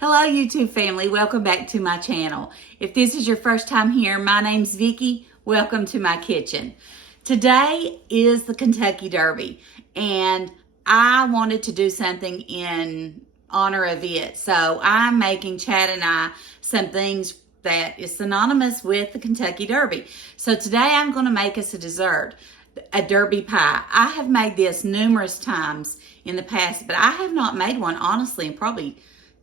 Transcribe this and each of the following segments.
Hello YouTube family, welcome back to my channel. If this is your first time here, my name's Vickie. Welcome to my kitchen. Today is the Kentucky Derby and I wanted to do something in honor of it. So I'm making Chad and I some things that is synonymous with the Kentucky Derby. So today I'm going to make us a dessert, a Derby pie. I have made this numerous times in the past, but I have not made one honestly in probably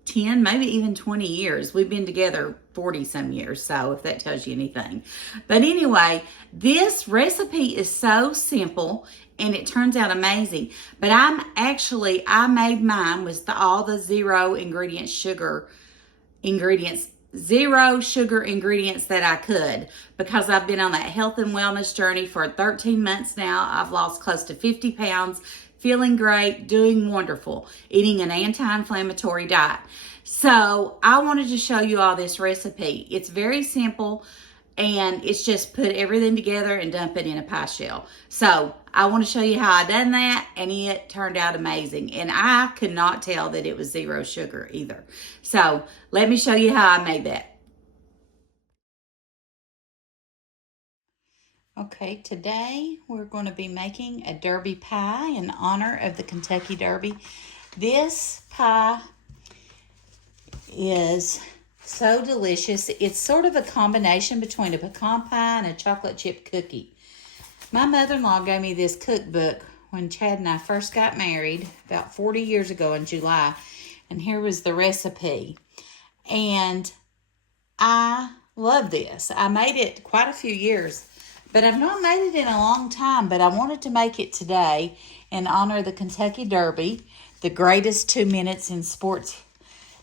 10, maybe even 20 years. We've been together 40 some years, so if that tells you anything. But anyway, this recipe is so simple and it turns out amazing. But I made mine with all the zero sugar ingredients that I could, because I've been on that health and wellness journey for 13 months now. I've lost close to 50 pounds. Feeling great, doing wonderful, eating an anti-inflammatory diet. So I wanted to show you all this recipe. It's very simple and it's just put everything together and dump it in a pie shell. So I want to show you how I done that, and it turned out amazing. And I could not tell that it was zero sugar either. So let me show you how I made that. Okay, today we're going to be making a Derby pie in honor of the Kentucky Derby. This pie is so delicious. It's sort of a combination between a pecan pie and a chocolate chip cookie. My mother-in-law gave me this cookbook when Chad and I first got married about 40 years ago in July, and here was the recipe. And I love this. I made it quite a few years. But I've not made it in a long time, but I wanted to make it today in honor of the Kentucky Derby, the greatest 2 minutes in sports.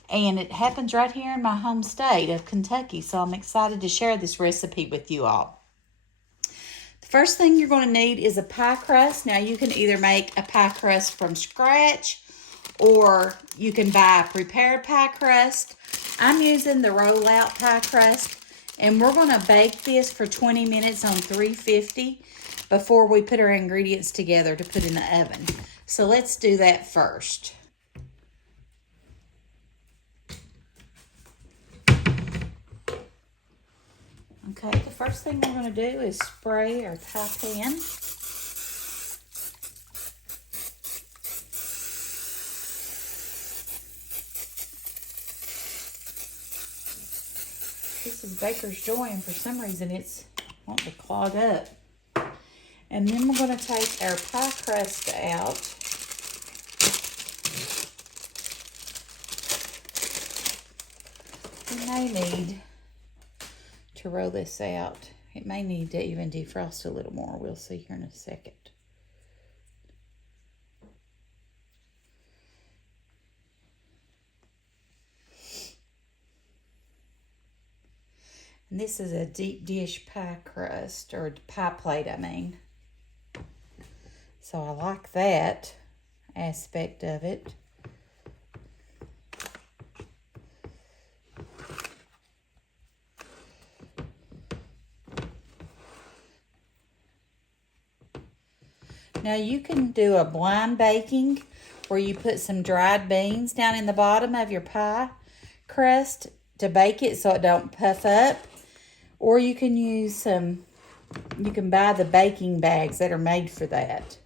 And it happens right here in my home state of Kentucky, so I'm excited to share this recipe with you all. The first thing you're going to need is a pie crust. Now, you can either make a pie crust from scratch, or you can buy a prepared pie crust. I'm using the roll-out pie crust. And we're going to bake this for 20 minutes on 350 before we put our ingredients together to put in the oven. So let's do that first. Okay, the first thing we're going to do is spray our pie pan. This is Baker's Joy, and for some reason it's wanting to clog up. And then we're going to take our pie crust out. We may need to roll this out. It may need to even defrost a little more. We'll see here in a second. And this is a deep dish pie crust, or pie plate, I mean. So I like that aspect of it. Now you can do a blind baking where you put some dried beans down in the bottom of your pie crust to bake it so it don't puff up. Or you can use you can buy the baking bags that are made for that.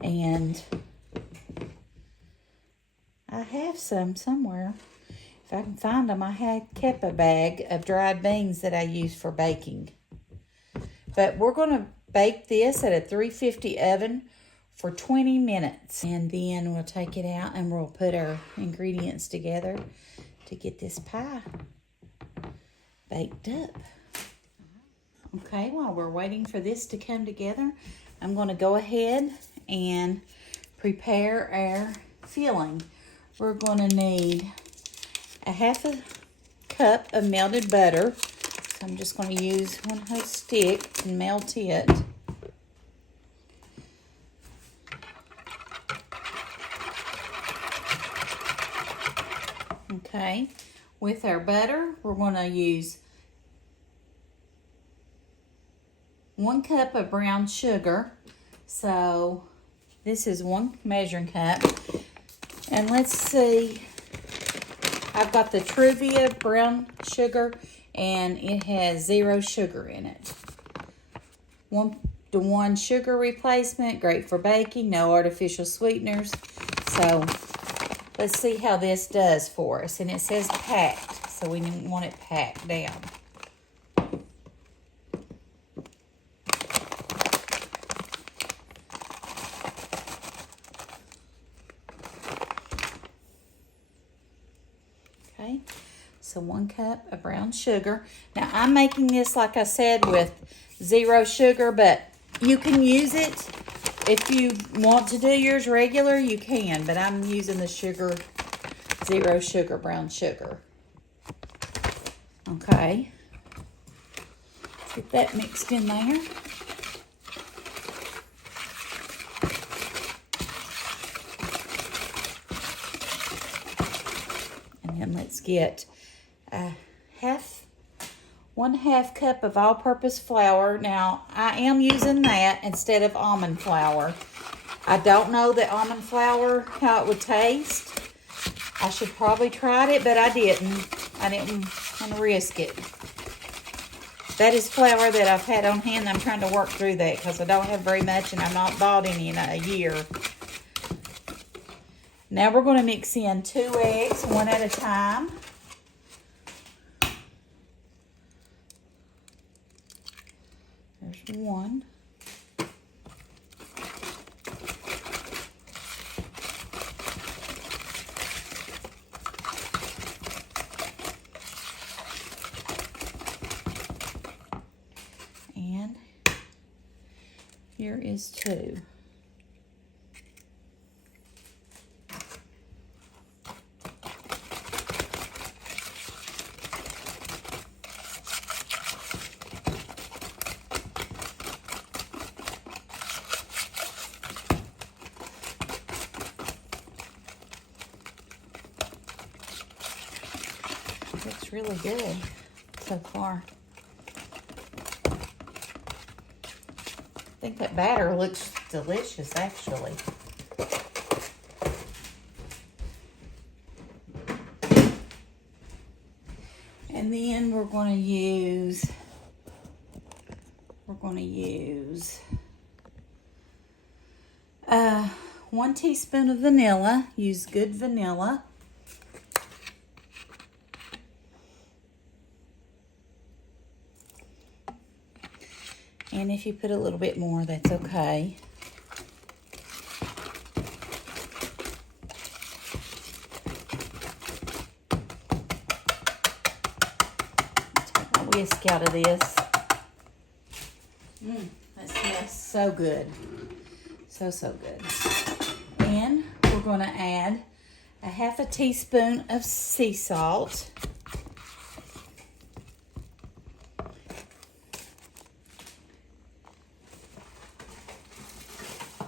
And I have some somewhere. If I can find them, I had kept a bag of dried beans that I use for baking. But we're going to bake this at a 350 oven for 20 minutes. And then we'll take it out and we'll put our ingredients together to get this pie baked up. Okay, while we're waiting for this to come together, I'm going to go ahead and prepare our filling. We're going to need a half a cup of melted butter. So I'm just going to use one whole stick and melt it. Okay, with our butter, we're going to use 1 cup of brown sugar. So this is 1 measuring cup. And let's see I've got the Truvia brown sugar, and it has 0 sugar in it. 1-to-1 sugar replacement, great for baking, no artificial sweeteners. So let's see how this does for us. And it says packed, so we want it packed down. Okay, so 1 cup of brown sugar. Now I'm making this, like I said, with 0 sugar, but you can use it if you want to do yours regular, you can, but I'm using the 0 sugar brown sugar. Okay, let's get that mixed in there. And let's get 1/2 cup of all-purpose flour. Now, I am using that instead of almond flour. I don't know the almond flour, how it would taste. I should probably tried it, but I didn't. I didn't want to risk it. That is flour that I've had on hand. I'm trying to work through that because I don't have very much and I've not bought any in a year. Now we're going to mix in 2 eggs, 1 at a time. There's 1. And here is 2. Looks really good so far. I think that batter looks delicious, actually. And then we're going to use 1 teaspoon of vanilla. Use good vanilla. And if you put a little bit more, that's okay. Take my whisk out of this. That smells so good. So good. And we're going to add 1/2 teaspoon of sea salt.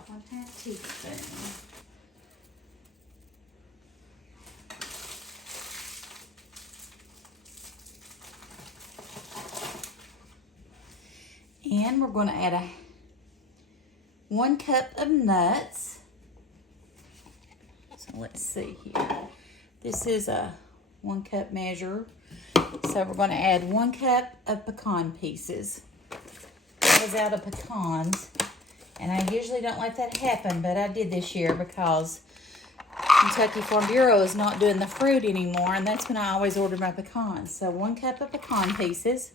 1/2 teaspoon. And we're going to add 1 cup of nuts. So let's see here. This is a 1 cup measure. So we're going to add 1 cup of pecan pieces. I was out of pecans, and I usually don't let that happen, but I did this year because Kentucky Farm Bureau is not doing the fruit anymore, and that's when I always order my pecans. So 1 cup of pecan pieces.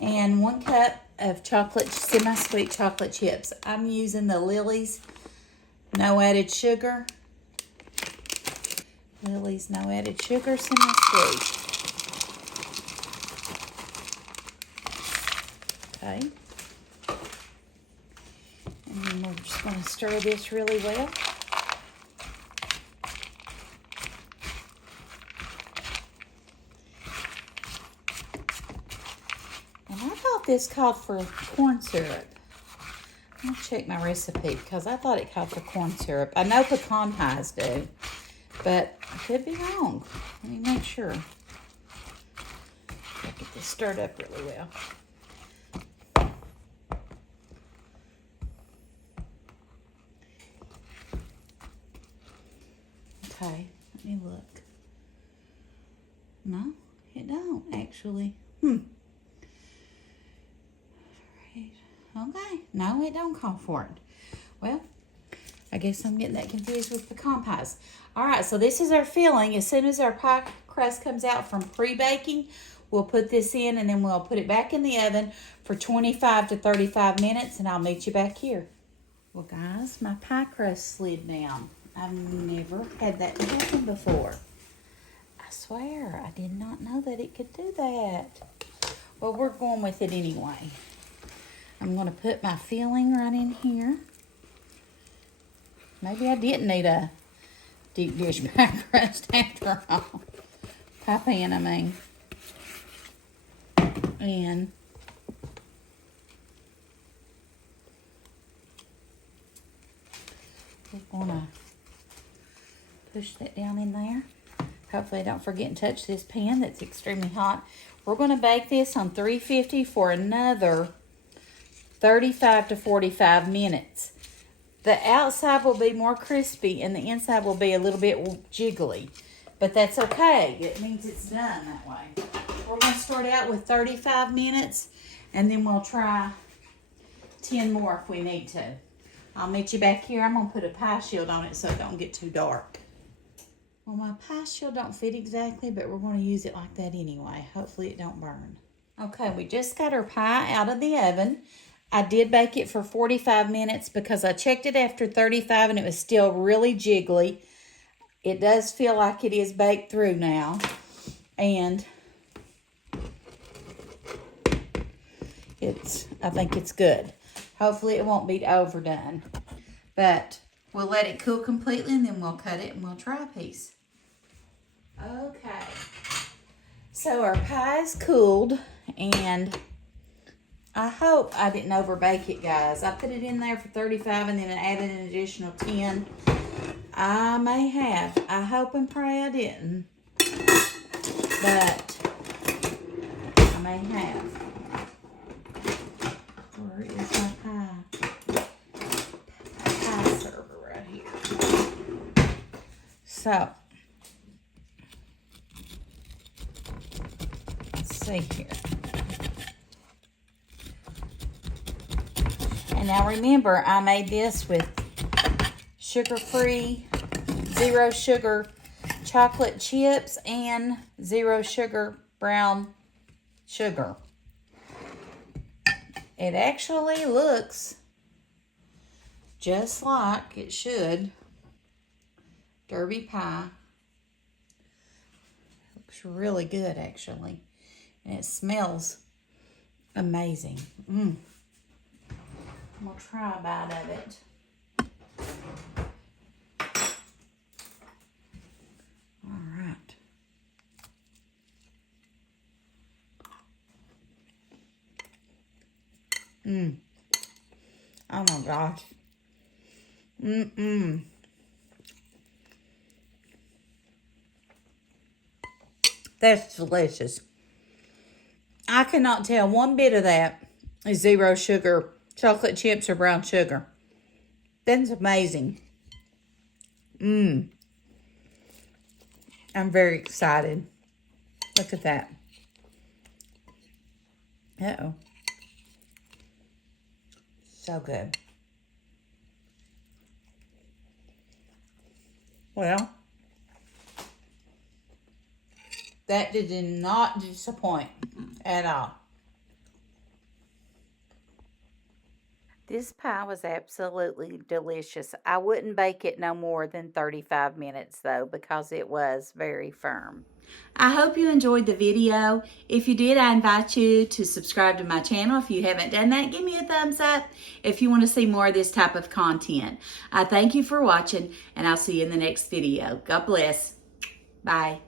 And 1 cup of semi-sweet chocolate chips. I'm using the Lily's no added sugar. Lily's no added sugar, semi-sweet. Okay. And then we're just going to stir this really well. And I thought this called for corn syrup. I'll check my recipe because I thought it called for corn syrup. I know pecan pies do, but I could be wrong. Let me make sure. I'll get this stirred up really well. okay. Let me look. No, it don't actually. Okay, no, it don't call for it. Well, I guess I'm getting that confused with pecan pies. All right, so this is our filling. As soon as our pie crust comes out from pre-baking, we'll put this in and then we'll put it back in the oven for 25 to 35 minutes and I'll meet you back here. Well, guys, my pie crust slid down. I've never had that happen before. I swear, I did not know that it could do that. Well, we're going with it anyway. I'm going to put my filling right in here. Maybe I didn't need a deep dish pie crust after all. Pie pan, I mean. And we're going to push that down in there. Hopefully I don't forget and touch this pan that's extremely hot. We're going to bake this on 350 for another 35 to 45 minutes. The outside will be more crispy and the inside will be a little bit jiggly. But that's okay. It means it's done that way. We're going to start out with 35 minutes and then we'll try 10 more if we need to. I'll meet you back here. I'm going to put a pie shield on it so it don't get too dark. Well, my pie shield don't fit exactly, but we're going to use it like that anyway. Hopefully it don't burn. Okay, we just got our pie out of the oven. I did bake it for 45 minutes because I checked it after 35 and it was still really jiggly. It does feel like it is baked through now. And I think it's good. Hopefully it won't be overdone. But we'll let it cool completely and then we'll cut it and we'll try a piece. Okay. So our pie is cooled and I hope I didn't overbake it, guys. I put it in there for 35 and then added an additional 10. I may have. I hope and pray I didn't. But I may have. Where is my pie server right here? So, let's see here. And now remember, I made this with sugar-free, zero sugar chocolate chips and zero sugar brown sugar. It actually looks just like it should. Derby pie. Looks really good, actually. And it smells amazing. I'm going to try a bite of it. All right. Oh my gosh. That's delicious. I cannot tell one bit of that is zero sugar chocolate chips or brown sugar. That's amazing. I'm very excited. Look at that. Uh-oh. So good. Well, that did not disappoint at all. This pie was absolutely delicious. I wouldn't bake it no more than 35 minutes though because it was very firm. I hope you enjoyed the video. If you did, I invite you to subscribe to my channel. If you haven't done that, give me a thumbs up if you want to see more of this type of content. I thank you for watching and I'll see you in the next video. God bless. Bye.